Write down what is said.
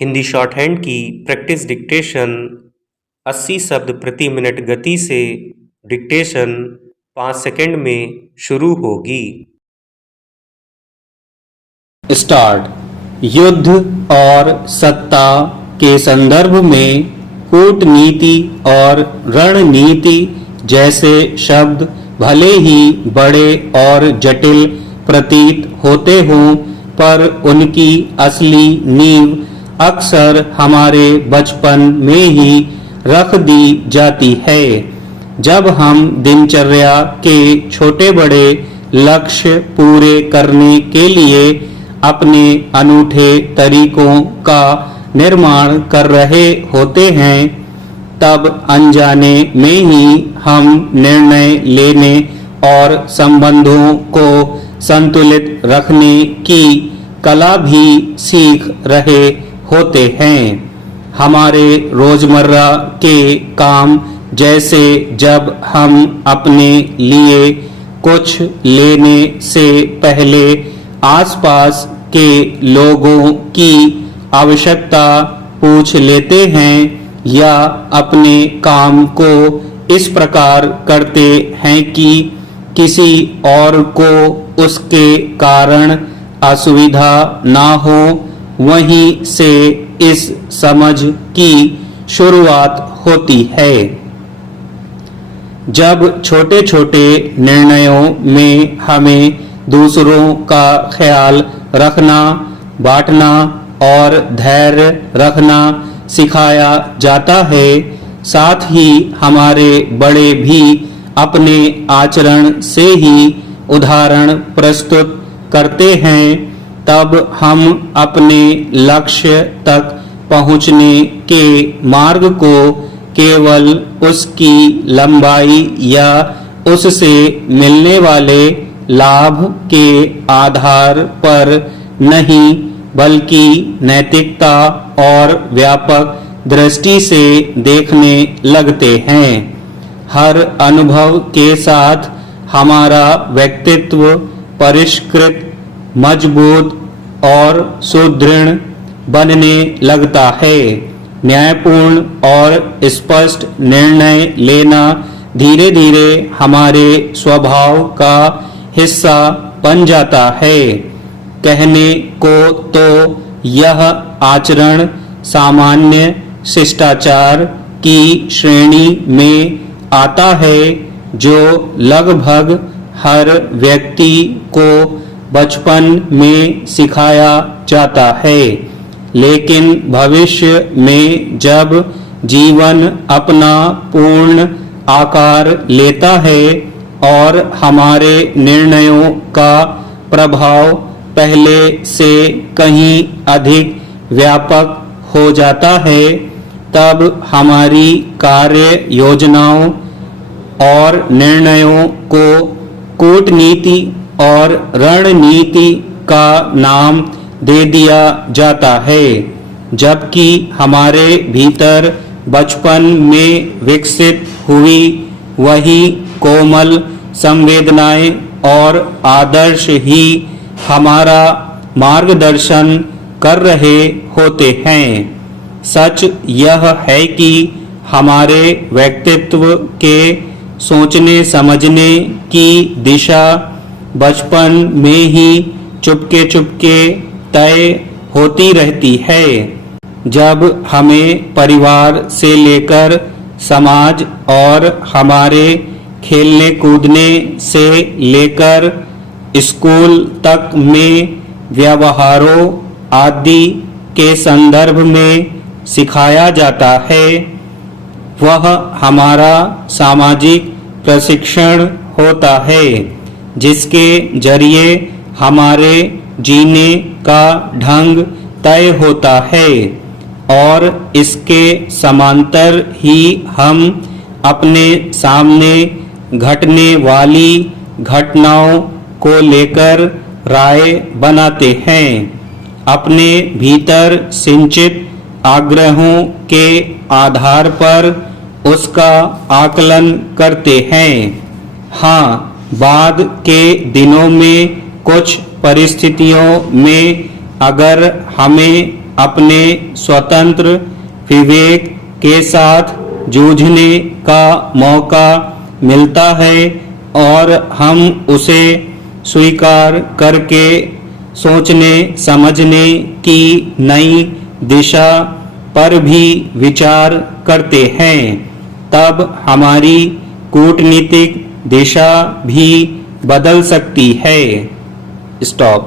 Hindi short hand की practice dictation 80 शब्द प्रति मिनट गति से डिक्टेशन 5 सेकंड में शुरू होगी। स्टार्ट। युद्ध और सत्ता के संदर्भ में कूटनीति और रणनीति जैसे शब्द भले ही बड़े और जटिल प्रतीत होते हों, पर उनकी असली नींव अक्सर हमारे बचपन में ही रख दी जाती है। जब हम दिनचर्या के छोटे बड़े लक्ष्य पूरे करने के लिए अपने अनूठे तरीकों का निर्माण कर रहे होते हैं, तब अनजाने में ही हम निर्णय लेने और संबंधों को संतुलित रखने की कला भी सीख रहे होते हैं। हमारे रोजमर्रा के काम, जैसे जब हम अपने लिए कुछ लेने से पहले आसपास के लोगों की आवश्यकता पूछ लेते हैं, या अपने काम को इस प्रकार करते हैं कि किसी और को उसके कारण असुविधा ना हो, वहीं से इस समझ की शुरुआत होती है। जब छोटे छोटे निर्णयों में हमें दूसरों का ख्याल रखना, बांटना और धैर्य रखना सिखाया जाता है, साथ ही हमारे बड़े भी अपने आचरण से ही उदाहरण प्रस्तुत करते हैं, तब हम अपने लक्ष्य तक पहुंचने के मार्ग को केवल उसकी लंबाई या उससे मिलने वाले लाभ के आधार पर नहीं, बल्कि नैतिकता और व्यापक दृष्टि से देखने लगते हैं। हर अनुभव के साथ हमारा व्यक्तित्व परिष्कृत, मजबूत और सुदृढ़ बनने लगता है। न्यायपूर्ण और स्पष्ट निर्णय लेना धीरे धीरे हमारे स्वभाव का हिस्सा बन जाता है। कहने को तो यह आचरण सामान्य शिष्टाचार की श्रेणी में आता है, जो लगभग हर व्यक्ति को बचपन में सिखाया जाता है। लेकिन भविष्य में जब जीवन अपना पूर्ण आकार लेता है और हमारे निर्णयों का प्रभाव पहले से कहीं अधिक व्यापक हो जाता है, तब हमारी कार्य योजनाओं और निर्णयों को कूटनीति और रणनीति का नाम दे दिया जाता है। जबकि हमारे भीतर बचपन में विकसित हुई वही कोमल संवेदनाएं और आदर्श ही हमारा मार्गदर्शन कर रहे होते हैं। सच यह है कि हमारे व्यक्तित्व के सोचने समझने की दिशा बचपन में ही चुपके चुपके तय होती रहती है। जब हमें परिवार से लेकर समाज और हमारे खेलने कूदने से लेकर स्कूल तक में व्यवहारों आदि के संदर्भ में सिखाया जाता है, वह हमारा सामाजिक प्रशिक्षण होता है, जिसके जरिए हमारे जीने का ढंग तय होता है, और इसके समांतर ही हम अपने सामने घटने वाली घटनाओं को लेकर राय बनाते हैं। अपने भीतर सिंचित आग्रहों के आधार पर उसका आकलन करते हैं। हाँ, बाद के दिनों में कुछ परिस्थितियों में अगर हमें अपने स्वतंत्र विवेक के साथ जूझने का मौका मिलता है और हम उसे स्वीकार करके सोचने समझने की नई दिशा पर भी विचार करते हैं, तब हमारी कूटनीतिक दिशा भी बदल सकती है। स्टॉप।